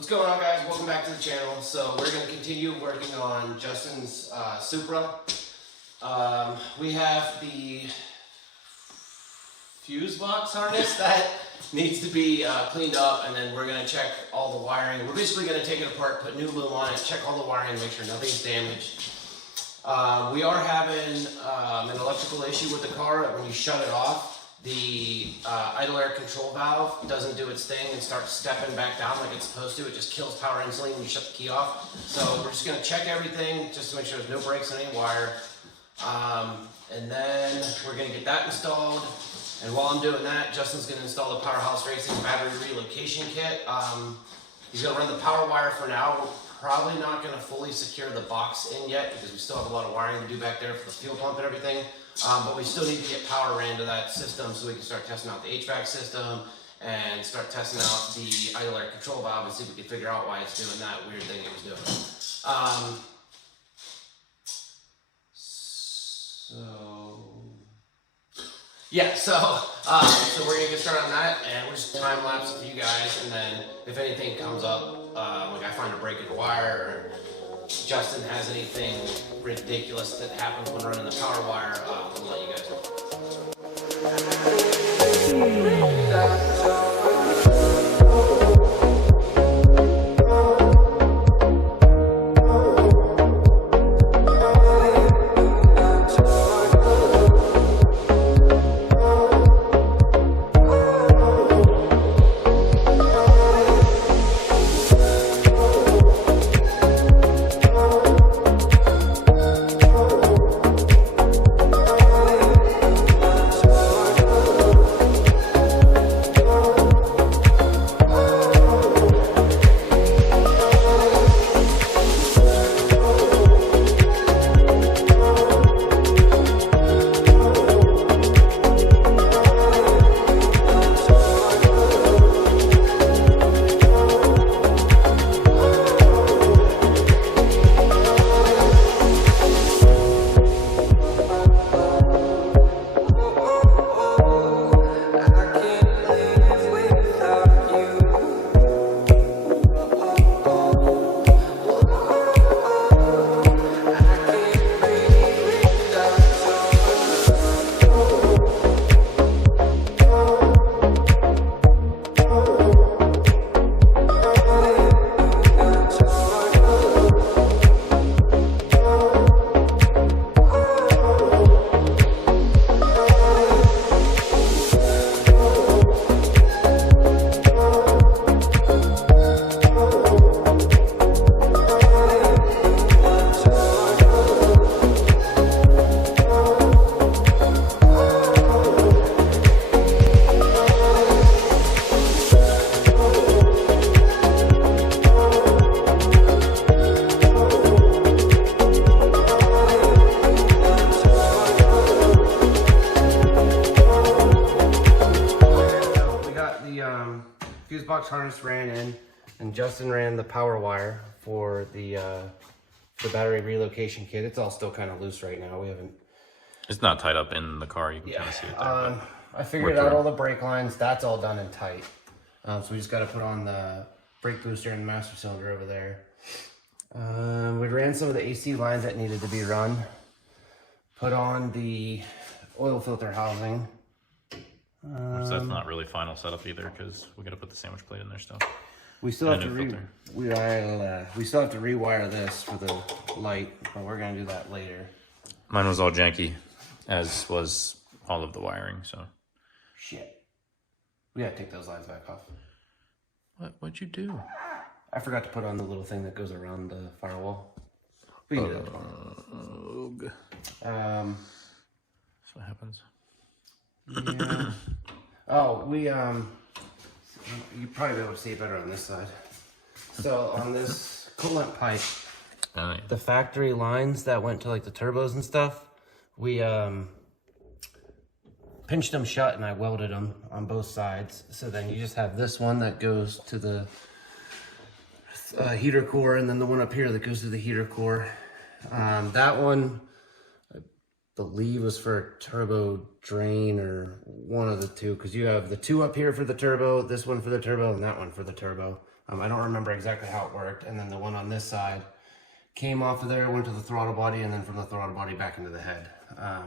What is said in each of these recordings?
What's going on, guys? Welcome back to the channel. So we're going to continue working on Justin's Supra. We have the fuse box harness that needs to be cleaned up, and then we're going to check all the wiring. We're basically going to take it apart, put new loom on it, check all the wiring, make sure nothing's damaged. We are having an electrical issue with the car. When you shut it off, the idle air control valve doesn't do its thing and starts stepping back down like it's supposed to. It just kills power instantly when you shut the key off. So we're just going to check everything just to make sure there's no breaks in any wire. And then we're going to get that installed. And while I'm doing that, Justin's going to install the Powerhouse Racing battery relocation kit. He's going to run the power wire for now. We're probably not going to fully secure the box in yet because we still have a lot of wiring to do back there for the fuel pump and everything. But we still need to get power ran to that system so we can start testing out the HVAC system and start testing out the idle air control valve and see if we can figure out why it's doing that weird thing it was doing. So we're gonna get started on that, and we'll just time lapse with you guys, and then if anything comes up, like I find a break in the wire, or Justin has anything ridiculous that happens when running the power wire, we'll let you guys know. Fuse box harness ran in, and Justin ran the power wire for the battery relocation kit. It's all still kind of loose right now. We haven't. It's not tied up in the car. You can kind of see it there. I figured out all the brake lines. That's all done and tight. So we just got to put on the brake booster and the master cylinder over there. We ran some of the AC lines that needed to be run. Put on the oil filter housing. So that's not really final setup either, because we got to put the sandwich plate in there still. We still have to we still have to rewire this for the light, but we're gonna do that later. Mine was all janky, as was all of the wiring. So shit, we gotta take those lines back off. What'd you do? I forgot to put on the little thing that goes around the firewall. We can do that tomorrow. That's what happens. Yeah. Oh, you probably be able to see it better on this side. So on this coolant pipe, the factory lines that went to like the turbos and stuff, we pinched them shut and I welded them on both sides. So then you just have this one that goes to the heater core, and then the one up here that goes to the heater core. That one, believe was for a turbo drain or one of the two, because you have the two up here for the turbo, this one for the turbo, and that one for the turbo. I don't remember exactly how it worked. And then the one on this side came off of there, went to the throttle body, and then from the throttle body back into the head.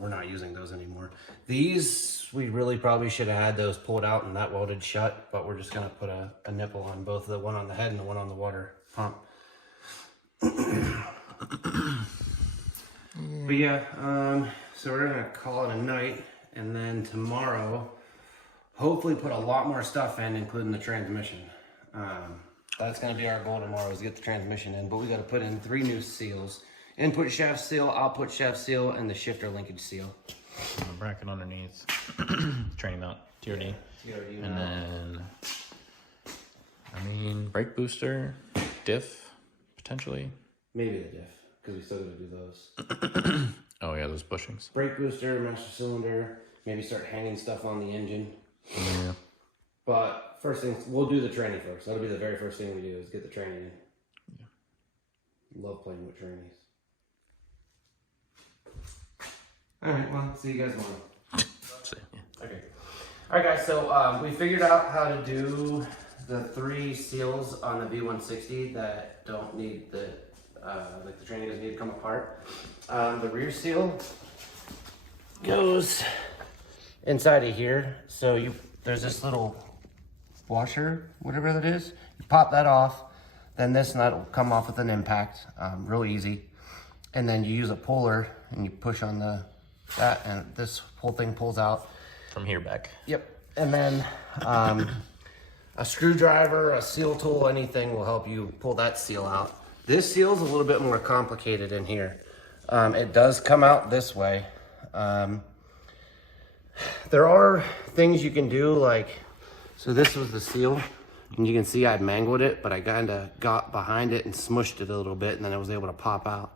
We're not using those anymore. These, we really probably should have had those pulled out and that welded shut, but we're just gonna put a nipple on both, the one on the head and the one on the water pump. But yeah, so we're gonna call it a night, and then tomorrow, hopefully put a lot more stuff in, including the transmission. That's gonna be our goal tomorrow, is get the transmission in, but we gotta put in 3 new seals. Input shaft seal, output shaft seal, and the shifter linkage seal. And the bracket underneath, training mount, TRD. TRD and mount. then, brake booster, diff, potentially. Maybe the diff, because we still gotta do those. Oh yeah, those bushings. Brake booster, master cylinder, maybe start hanging stuff on the engine. Yeah. But first thing, we'll do the training first. That'll be the very first thing we do, is get the training in. Yeah. Love playing with trainees. Alright, well, see you guys tomorrow. See, yeah. Okay. Alright guys, so we figured out how to do the 3 seals on the V160 that don't need the, like the training doesn't need to come apart. The rear seal goes inside of here. So there's this little washer, whatever that is. You pop that off, then this nut will come off with an impact, real easy. And then you use a puller and you push on that, and this whole thing pulls out. From here back. Yep. And then a screwdriver, a seal tool, anything will help you pull that seal out. This seal is a little bit more complicated in here. It does come out this way. There are things you can do, like, so this was the seal, and you can see I'd mangled it, but I kind of got behind it and smushed it a little bit, and then I was able to pop out.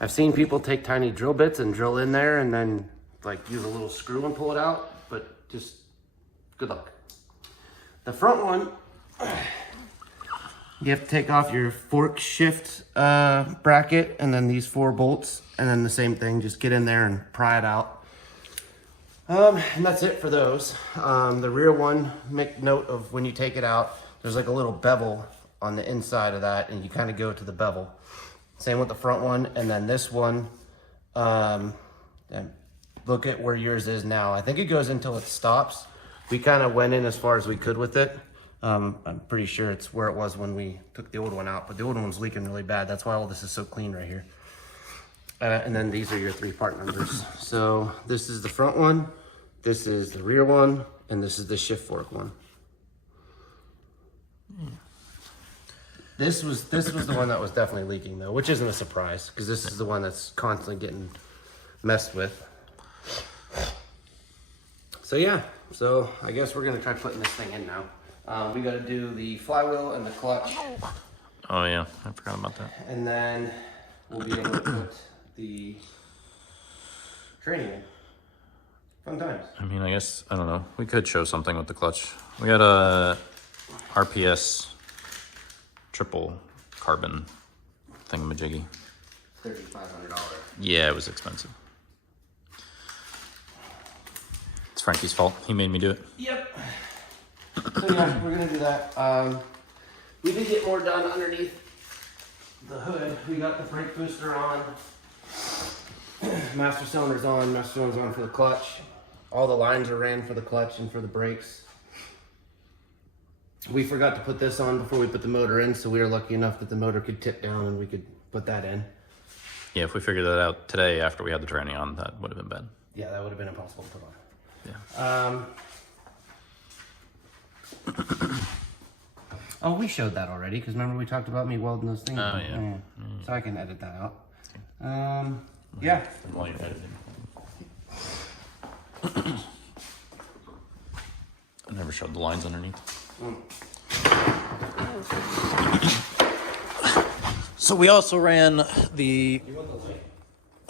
I've seen people take tiny drill bits and drill in there and then like use a little screw and pull it out, but just good luck. The front one, you have to take off your fork shift bracket and then these 4 bolts, and then the same thing, just get in there and pry it out. And that's it for those. The rear one, make note of when you take it out, there's like a little bevel on the inside of that, and you kind of go to the bevel. Same with the front one, and then this one, and look at where yours is now. I think it goes until it stops. We kind of went in as far as we could with it. I'm pretty sure it's where it was when we took the old one out, but the old one's leaking really bad. That's why all this is so clean right here. And then these are your 3 part numbers. So this is the front one, this is the rear one, and this is the shift fork one. This was the one that was definitely leaking though, which isn't a surprise, because this is the one that's constantly getting messed with. So yeah, so I guess we're gonna try putting this thing in now. We gotta do the flywheel and the clutch. Oh yeah, I forgot about that. And then we'll be able to put the training in. Fun times. I mean, I guess, I don't know. We could show something with the clutch. We got a RPS triple carbon thingamajiggy. $3,500. Yeah, it was expensive. It's Frankie's fault. He made me do it. Yep. So yeah, we're gonna do that. We did get more done underneath the hood. We got the brake booster on. Master cylinder's on. Master cylinder's on for the clutch. All the lines are ran for the clutch and for the brakes. We forgot to put this on before we put the motor in, so we were lucky enough that the motor could tip down and we could put that in. Yeah, if we figured that out today after we had the training on, that would have been bad. Yeah, that would have been impossible to put on. Yeah. Oh, we showed that already, because remember we talked about me welding those things? Oh, yeah. So I can edit that out. Yeah. While you're editing. I never showed the lines underneath. So we also ran the... You want the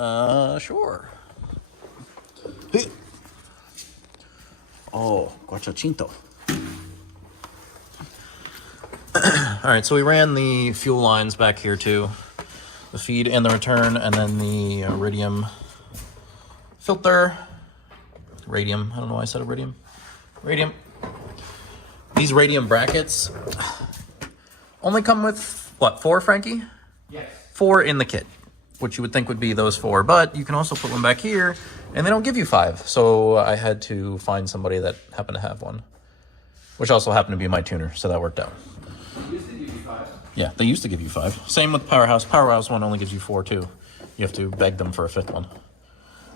link? Sure. Oh, guachachinto. All right, so we ran the fuel lines back here too. the feed and the return, and then the iridium filter. Radium, I don't know why I said iridium. Radium. These radium brackets only come with, what, 4, Frankie? Yes. 4 in the kit, which you would think would be those 4, but you can also put one back here, and they don't give you 5. So I had to find somebody that happened to have one, which also happened to be my tuner, so that worked out. They used to give you 5. Yeah, they used to give you 5. Same with Powerhouse. Powerhouse one only gives you 4 too. You have to beg them for a 5th one.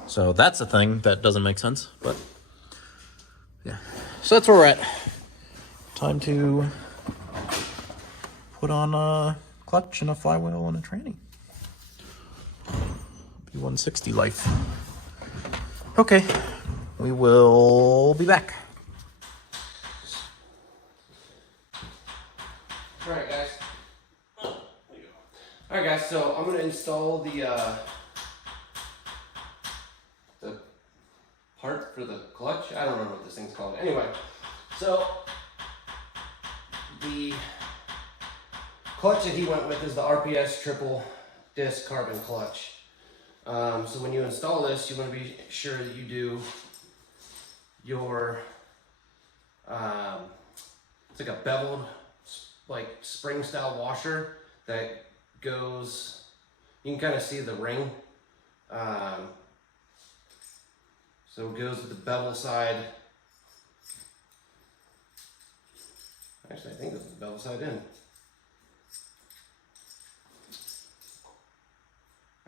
So that's a thing that doesn't make sense, but yeah. So that's where we're at. Time to put on a clutch and a flywheel and a tranny. B160 life. Okay, we will be back. Alright guys. Alright guys, so I'm going to install the part for the clutch. I don't remember what this thing's called. Anyway, so the clutch that he went with is the RPS triple disc carbon clutch. So when you install this, you want to be sure that you do your, it's like a beveled, like spring style washer that goes, you can kind of see the ring. So it goes with the bevel side. Actually, I think that's the bevel side in.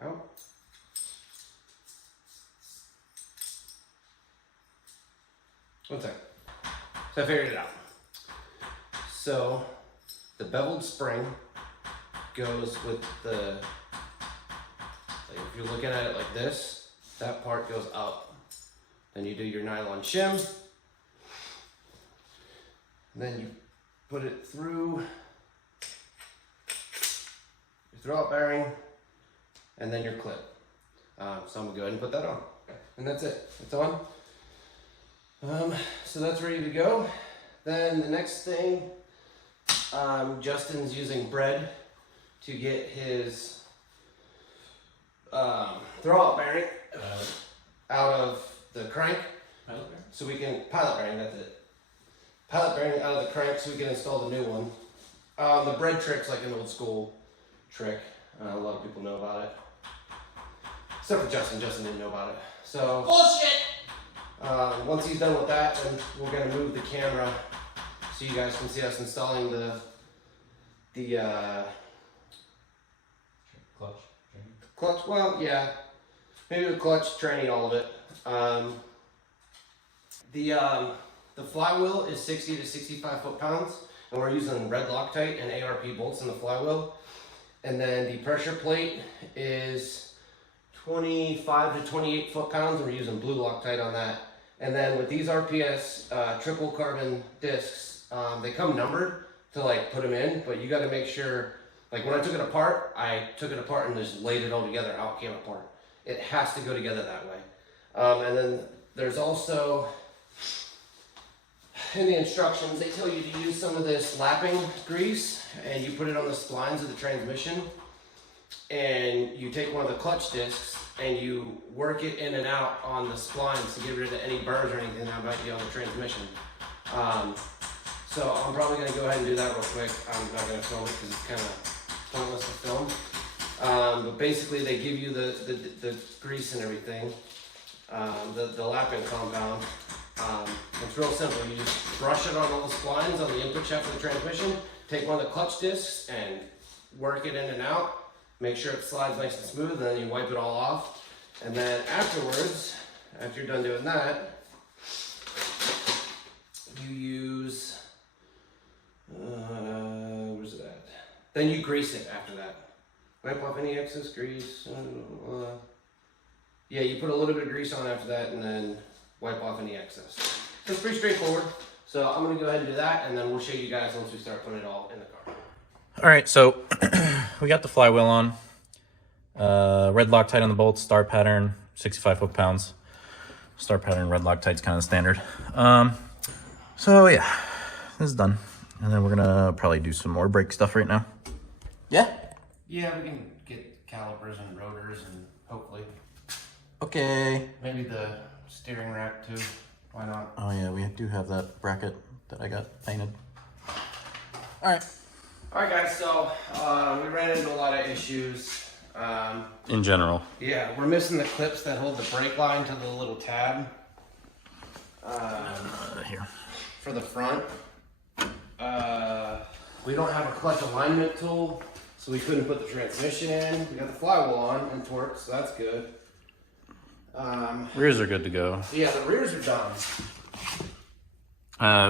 Out. One sec. So I figured it out. So the beveled spring goes with the, like if you're looking at it like this, that part goes up. Then you do your nylon shim. Then you put it through your throwout bearing and then your clip. So I'm gonna go ahead and put that on. And that's it, it's on. So that's ready to go. Then the next thing, Justin's using bread to get his throwout bearing out of the crank. Pilot bearing? So we can, pilot bearing, that's it. Pilot bearing out of the crank so we can install the new one. The bread trick's like an old school trick. A lot of people know about it. Except for Justin. Justin didn't know about it. So bullshit! Once he's done with that, then we're gonna move the camera so you guys can see us installing the clutch. Well, yeah, maybe the clutch, tranny, all of it. The flywheel is 60 to 65 foot-pounds, and we're using red Loctite and ARP bolts in the flywheel. And then the pressure plate is 25 to 28 foot-pounds, and we're using blue Loctite on that. And then with these RPS triple carbon discs, they come numbered to like put them in, but you got to make sure, like when I took it apart and just laid it all together how it came apart. It has to go together that way. And then there's also, in the instructions, they tell you to use some of this lapping grease and you put it on the splines of the transmission, and you take one of the clutch discs and you work it in and out on the splines to get rid of any burrs or anything that might be on the transmission. So I'm probably going to go ahead and do that real quick. I'm not going to film it because it's kind of pointless to film. But basically they give you the grease and everything, the lapping compound. It's real simple. You just brush it on all the splines on the input shaft of the transmission, take one of the clutch discs and work it in and out, make sure it slides nice and smooth, and then you wipe it all off. And then afterwards, after you're done doing that, you use, where's it at? Then you grease it after that. Wipe off any excess grease. Yeah, you put a little bit of grease on after that and then wipe off any excess. So it's pretty straightforward. So I'm gonna go ahead and do that, and then we'll show you guys once we start putting it all in the car. All right, so we got the flywheel on. Red Loctite on the bolts, star pattern, 65 foot-pounds. Star pattern, red Loctite's kind of standard. So yeah, this is done. And then we're gonna probably do some more brake stuff right now. Yeah? Yeah, we can get calipers and rotors and hopefully Okay. maybe the steering rack too. Why not? Oh yeah, we do have that bracket that I got painted. All right. All right, guys. So we ran into a lot of issues. In general. Yeah, we're missing the clips that hold the brake line to the little tab. Here. For the front. We don't have a clutch alignment tool, so we couldn't put the transmission in. We got the flywheel on and torque, so that's good. Rears are good to go. Yeah, the rears are done.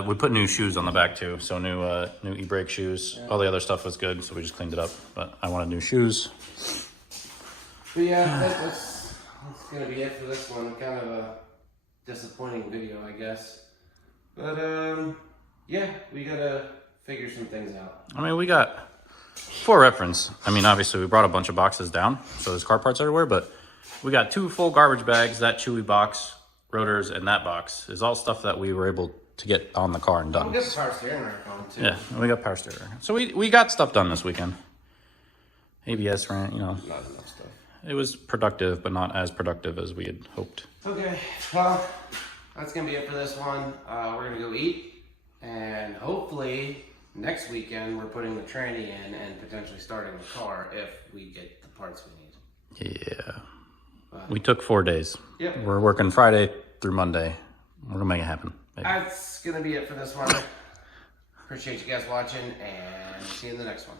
We put new shoes on the back too, so new e-brake shoes. Yeah. All the other stuff was good, so we just cleaned it up. But I wanted new shoes. But yeah, that's gonna be it for this one. Kind of a disappointing video, I guess. But yeah, we gotta figure some things out. I mean, we got, for reference, I mean, obviously we brought a bunch of boxes down, so there's car parts everywhere, but we got 2 full garbage bags, that Chewy box, rotors, and that box is all stuff that we were able to get on the car and done. We'll get the power steering rack on too. Yeah, and we got power steering. So we got stuff done this weekend. ABS ran, you know. Not enough stuff. It was productive, but not as productive as we had hoped. Okay, well, that's gonna be it for this one. We're gonna go eat, and hopefully next weekend we're putting the tranny in and potentially starting the car if we get the parts we need. Yeah. But We took 4 days. Yep. We're working Friday through Monday. We're gonna make it happen. Maybe. that's gonna be it for this one. Appreciate you guys watching, and see you in the next one.